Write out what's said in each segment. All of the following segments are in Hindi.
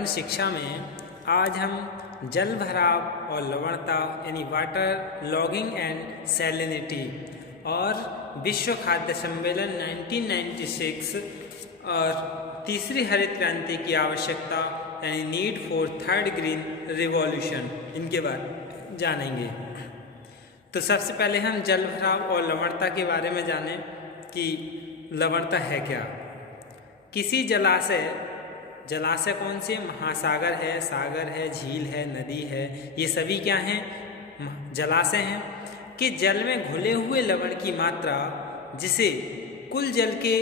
पर्यावरण शिक्षा में आज हम जल भराव और लवणता यानी वाटर लॉगिंग एंड सैलिनिटी और विश्व खाद्य सम्मेलन 1996 और तीसरी हरित क्रांति की आवश्यकता यानी need for third green revolution इनके बारे जानेंगे। तो सबसे पहले हम जल भराव और लवणता के बारे में जानें कि लवणता है क्या। किसी जलाशय कौन से? महासागर है, सागर है, झील है, नदी है, ये सभी क्या हैं? जलाशय हैं कि जल में घुले हुए लवण की मात्रा जिसे कुल जल के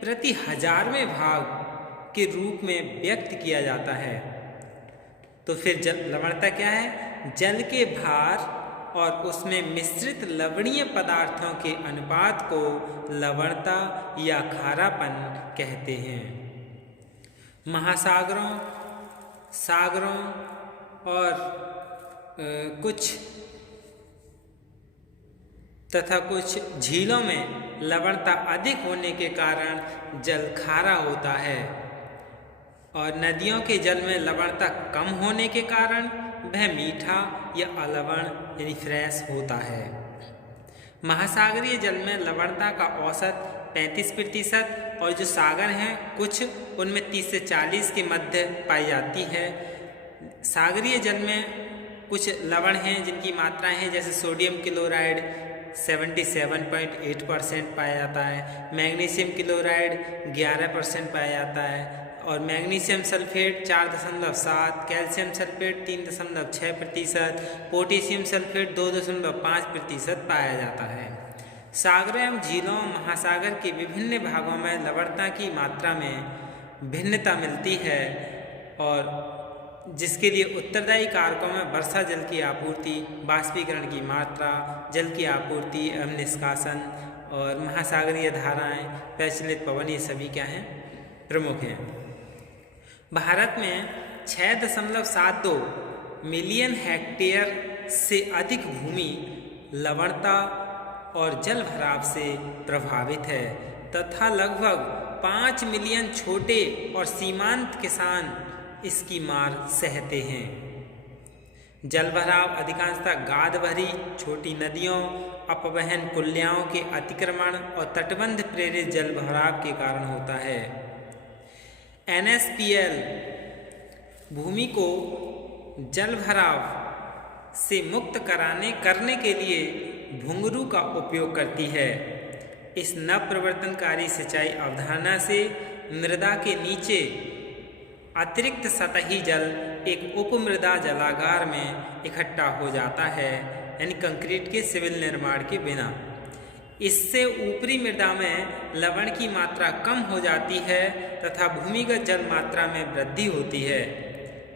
प्रति 1000वें भाग के रूप में व्यक्त किया जाता है। तो फिर लवणता क्या है? जल के भार और उसमें मिश्रित लवणीय पदार्थों के अनुपात को लवणता या खारापन कहते हैं। महासागरों, सागरों और कुछ झीलों में लवणता अधिक होने के कारण जल खारा होता है और नदियों के जल में लवणता कम होने के कारण वह मीठा या अलवण यानी फ्रेश होता है। महासागरीय जल में लवणता का औसत 35% और जो सागर हैं कुछ उनमें 30 से 40 के मध्य पाई जाती है। सागरीय जल में कुछ लवण हैं जिनकी मात्राएं हैं जैसे सोडियम क्लोराइड 77.8% पाया जाता है, मैग्नीशियम क्लोराइड 11% पाया जाता है और magnesium sulphate 4.7, calcium sulphate 3.6%, potassium sulphate 2.5% पाया जाता है। सागरों एवं झीलों महासागर के विभिन्न भागों में लवणता की मात्रा में भिन्नता मिलती है और जिसके लिए उत्तरदायी कारकों में वर्षा जल की आपूर्ति, बाष्पीकरण की मात्रा, जल की आपूर्ति एवं निष्कासन और महासागरीय धाराएं, प्रचलित पवन ये सभी क्या हैं? प्रमुख हैं। भारत में 6.72 मिलियन हेक्टेयर से अधिक भूमि लवणता और जल भराव से प्रभावित है तथा लगभग 5 मिलियन छोटे और सीमांत किसान इसकी मार सहते हैं। जल भराव अधिकांशतः गाद भरी छोटी नदियों, अपवहन कुल्याओं के अतिक्रमण और तटबंध प्रेरित जल भराव के कारण होता है। NSPL भूमि को जल भराव से मुक्त करने के लिए भुंगरू का उपयोग करती है। इस नवप्रवर्तनकारी सिंचाई अवधारणा से मृदा के नीचे अतिरिक्त सतही जल एक उपमृदा जलागार में इकट्ठा हो जाता है यानी कंक्रीट के सिविल निर्माण के बिना। इससे ऊपरी मृदा में लवण की मात्रा कम हो जाती है तथा भूमिगत जल मात्रा में वृद्धि होती है।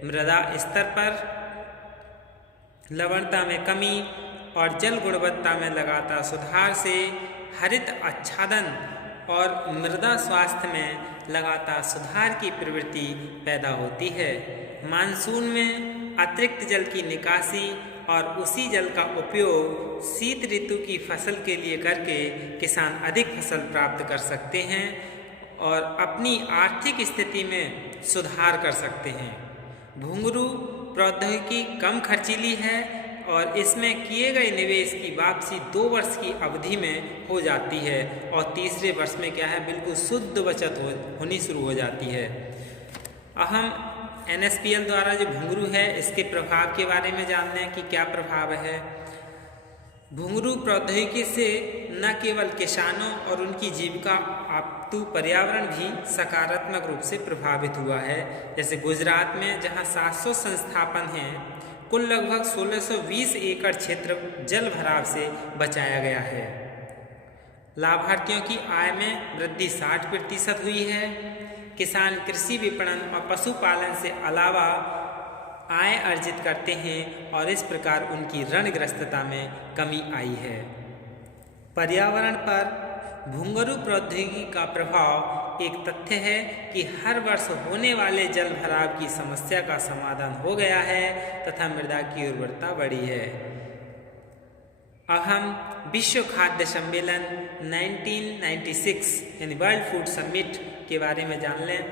मृदा स्तर पर लवणता में कमी और जल गुणवत्ता में लगातार सुधार से हरित आच्छादन और मृदा स्वास्थ्य में लगातार सुधार की प्रवृत्ति पैदा होती है। मानसून में अतिरिक्त जल की निकासी और उसी जल का उपयोग शीत ऋतु की फसल के लिए करके किसान अधिक फसल प्राप्त कर सकते हैं और अपनी आर्थिक स्थिति में सुधार कर सकते हैं। भुंगरू प्रौद्योगिकी कम खर्चीली है और इसमें किए गए निवेश की वापसी 2 वर्ष की अवधि में हो जाती है और तीसरे वर्ष में क्या है? बिल्कुल शुद्ध बचत होनी शुरू हो जाती है। हम NSPL द्वारा जो भुंगरू है इसके प्रभाव के बारे में जानते हैं कि क्या प्रभाव है। भुंगरू प्रौद्योगिकी से न केवल किसानों और उनकी जीविका अपितु पर्यावरण भी सकारात्मक रूप से प्रभावित हुआ है। जैसे गुजरात में जहां 700 संस्थापन हैं, कुल लगभग 1620 एकड़ क्षेत्र जल भराव से बचाया गया है। लाभार्थियों की आय में वृद्धि 60% हुई है। किसान कृषि विपणन और पशुपालन से अलावा आय अर्जित करते हैं और इस प्रकार उनकी ऋणग्रस्तता में कमी आई है। पर्यावरण पर भुंगरू प्रौद्योगिकी का प्रभाव एक तथ्य है कि हर वर्ष होने वाले जल भराव की समस्या का समाधान हो गया है तथा मृदा की उर्वरता बढ़ी है। अब हम विश्व खाद्य सम्मेलन 1996 यानी वर्ल्ड फूड समिट के बारे में जान लें।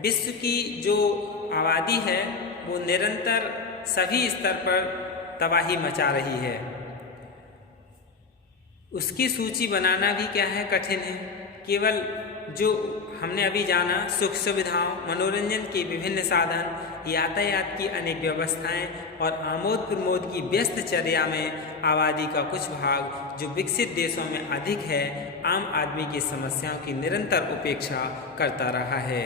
विश्व की जो आबादी है वो निरंतर सभी स्तर पर तबाही मचा रही है। उसकी सूची बनाना भी क्या है, कठिन है। केवल जो हमने अभी जाना, सुख सुविधाओं, मनोरंजन के विभिन्न साधन, यातायात की अनेक व्यवस्थाएं और आमोद प्रमोद की व्यस्त चर्या में आबादी का कुछ भाग जो विकसित देशों में अधिक है, आम आदमी की समस्याओं की निरंतर उपेक्षा करता रहा है।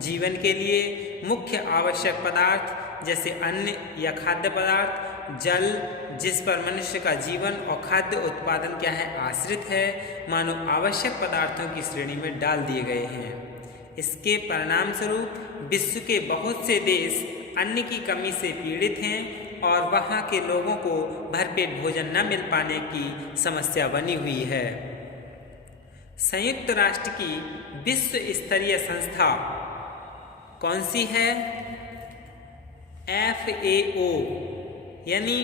जीवन के लिए मुख्य आवश्यक पदार्थ जैसे अन्न या खाद्य पदार्थ, जल, जिस पर मनुष्य का जीवन और खाद्य उत्पादन क्या है, आश्रित है, मानव आवश्यक पदार्थों की श्रेणी में डाल दिए गए हैं। इसके परिणाम स्वरूप विश्व के बहुत से देश अन्न की कमी से पीड़ित हैं और वहाँ के लोगों को भरपेट भोजन न मिल पाने की समस्या बनी हुई है। संयुक्त राष्ट्र की विश्व स्तरीय संस्था कौन सी है? FAO यानी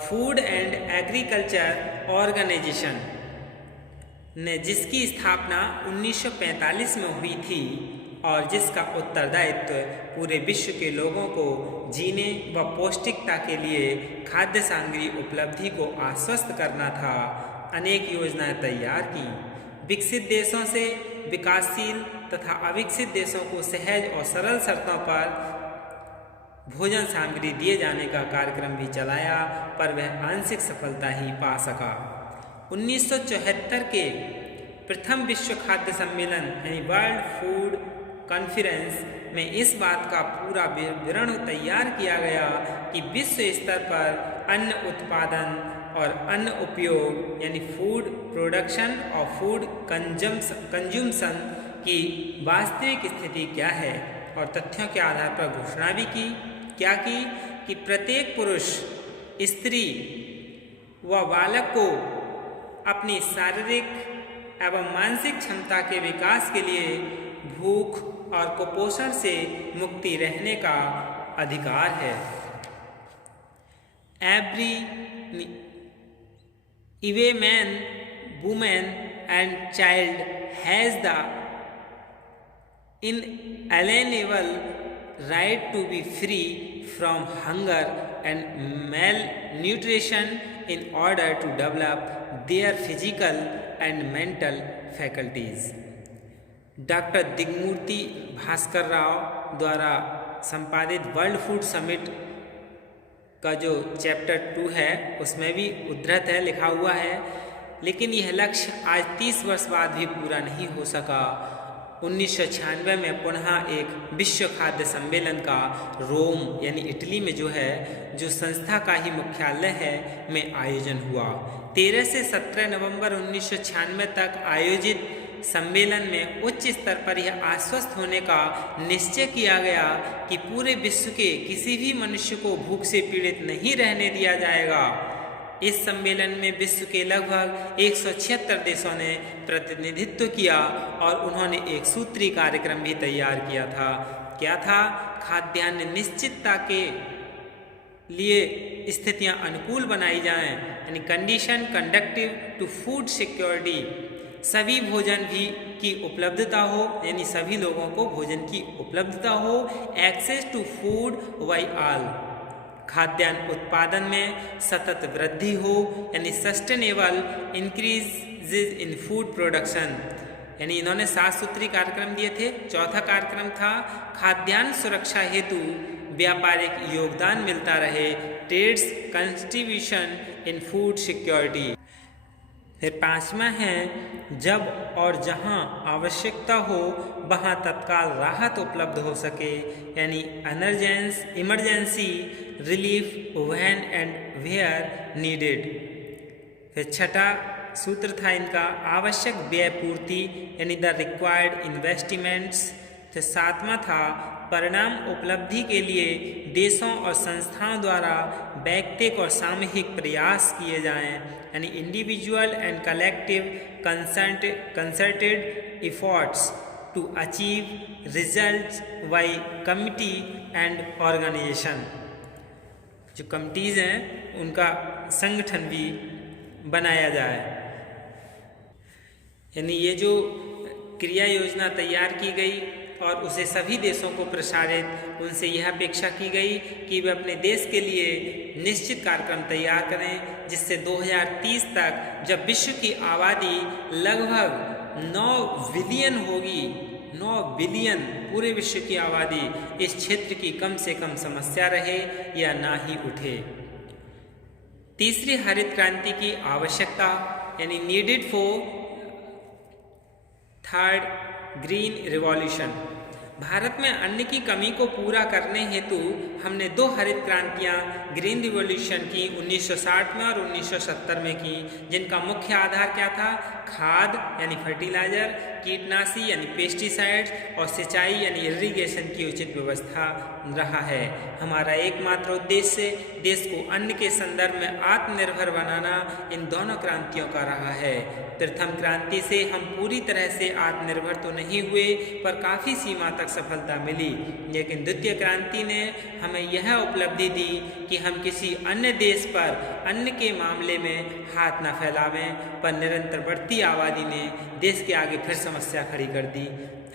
फूड एंड एग्रीकल्चर ऑर्गेनाइजेशन ने, जिसकी स्थापना 1945 में हुई थी और जिसका उत्तरदायित्व पूरे विश्व के लोगों को जीने व पौष्टिकता के लिए खाद्य सामग्री उपलब्धि को आश्वस्त करना था, अनेक योजनाएं तैयार की। विकसित देशों से विकासशील तथा अविकसित देशों को सहज और सरल शर्तों पर भोजन सामग्री दिए जाने का कार्यक्रम भी चलाया, पर वह आंशिक सफलता ही पा सका। 1974 के प्रथम विश्व खाद्य सम्मेलन यानी वर्ल्ड फूड कॉन्फ्रेंस में इस बात का पूरा विवरण तैयार किया गया कि विश्व स्तर पर अन्न उत्पादन और अन्न उपयोग यानी फूड प्रोडक्शन और फूड कंज्यूमशन की वास्तविक स्थिति क्या है, और तथ्यों के आधार पर घोषणा भी की। क्या की कि प्रत्येक पुरुष, स्त्री व बालक को अपनी शारीरिक एवं मानसिक क्षमता के विकास के लिए भूख और कुपोषण से मुक्ति रहने का अधिकार है। Every man, woman and child has the inalienable right to be free from hunger and malnutrition in order to develop their physical and mental faculties। Doctor Digmurti Bhaskar Rao द्वारा संपादित वर्ल्ड फूड समिट का जो चैप्टर 2 है उसमें भी उद्धृत है, लिखा हुआ है। लेकिन यह लक्ष्य आज 30 वर्ष बाद भी पूरा नहीं हो सका। 1996 में पुनः एक विश्व खाद्य सम्मेलन का रोम यानी इटली में जो संस्था का ही मुख्यालय है में आयोजन हुआ। 13 से 17 नवंबर 1996 तक आयोजित सम्मेलन में उच्च स्तर पर यह आश्वस्त होने का निश्चय किया गया कि पूरे विश्व के किसी भी मनुष्य को भूख से पीड़ित नहीं रहने दिया जाएगा। इस सम्मेलन में विश्व के लगभग 176 देशों ने प्रतिनिधित्व किया और उन्होंने एक सूत्री कार्यक्रम भी तैयार किया था। क्या था? खाद्यान्न निश्चितता के लिए स्थितियां अनुकूल बनाई जाएं, यानी condition conductive to food security. सभी भोजन भी की उपलब्धता हो, यानी सभी लोगों को भोजन की उपलब्धता हो। Access to food by all. खाद्यान्न उत्पादन में सतत वृद्धि हो, यानी sustainable increases in food production. यानी इन्होंने 7 सूत्री कार्यक्रम दिए थे। चौथा कार्यक्रम था खाद्यान्न सुरक्षा हेतु व्यापारिक योगदान मिलता रहे, trade's contribution in food security. फिर 5वां है जब और जहां आवश्यकता हो वहां तत्काल राहत उपलब्ध हो सके, यानी emergency relief when and where needed. फिर 6ठा सूत्र था इनका आवश्यक व्यय पूर्ति, यानी द रिक्वायर्ड इन्वेस्टमेंट्स। फिर 7वां था परिणाम उपलब्धि के लिए देशों और संस्थाओं द्वारा वैयक्तिक और सामूहिक प्रयास किए जाएं, यानी individual and collective concerted efforts to achieve results by committee and organisation. जो कमिटीज हैं उनका संगठन भी बनाया जाए। यानी ये जो क्रिया योजना तैयार की गई और उसे सभी देशों को प्रसारित उनसे यह अपेक्षा की गई कि वे अपने देश के लिए निश्चित कार्यक्रम तैयार करें, जिससे 2030 तक जब विश्व की आबादी लगभग 9 बिलियन होगी, 9 बिलियन पूरे विश्व की आबादी, इस क्षेत्र की कम से कम समस्या रहे या ना ही उठे। तीसरी हरित क्रांति की आवश्यकता यानी needed for third green revolution. Bharat में अन्न की कमी को पूरा करने हेतु हमने 2 हरित क्रांतियां ग्रीन रिवॉल्यूशन की 1960 में और 1970 में की, जिनका मुख्य आधार क्या था? खाद यानी फर्टिलाइजर, कीटनाशी यानी पेस्टिसाइड्स और सिंचाई यानी इरिगेशन की उचित व्यवस्था रहा है। हमारा एकमात्र उद्देश्य देश को अन्न के संदर्भ में आत्मनिर्भर बनाना इन दोनों क्रांतियों का रहा है। प्रथम क्रांति से हम पूरी तरह से आत्मनिर्भर तो नहीं हुए, पर काफ़ी सीमा तक सफलता मिली, लेकिन द्वितीय क्रांति ने हमें यह उपलब्धि दी कि हम किसी अन्य देश पर अन्न के मामले में हाथ न फैलावें, पर निरंतर बढ़ती आबादी ने देश के आगे फिर समस्या खड़ी कर दी।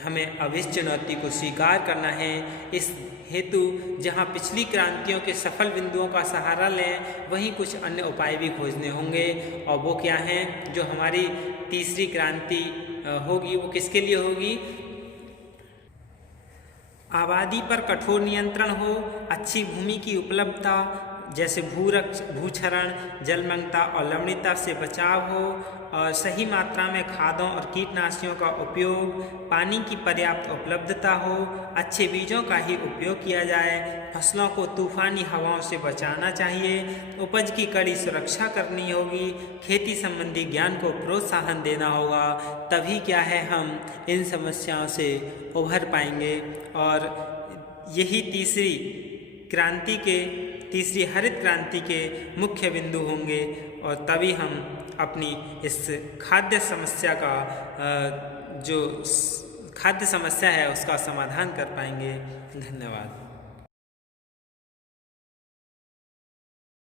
हमें अब इस चुनौती को स्वीकार करना है। इस हेतु जहां पिछली क्रांतियों के सफल बिंदुओं का सहारा लें, वहीं कुछ अन्य उपाय भी खोजने होंगे। और वो क्या हैं? जो हमारी तीसरी क्रांति होगी वो किसके लिए होगी? आबादी पर कठोर नियंत्रण हो, अच्छी भूमि की उपलब्धता जैसे भूक्षरण, जलमग्नता और लवणता से बचाव हो, और सही मात्रा में खादों और कीटनाशियों का उपयोग, पानी की पर्याप्त उपलब्धता हो, अच्छे बीजों का ही उपयोग किया जाए, फसलों को तूफानी हवाओं से बचाना चाहिए, उपज की कड़ी सुरक्षा करनी होगी, खेती संबंधी ज्ञान को प्रोत्साहन देना होगा। तभी क्या है हम इन समस्याओं से उभर पाएंगे। और यही तीसरी हरित क्रांति के मुख्य बिंदु होंगे, और तभी हम अपनी इस खाद्य समस्या है उसका समाधान कर पाएंगे। धन्यवाद।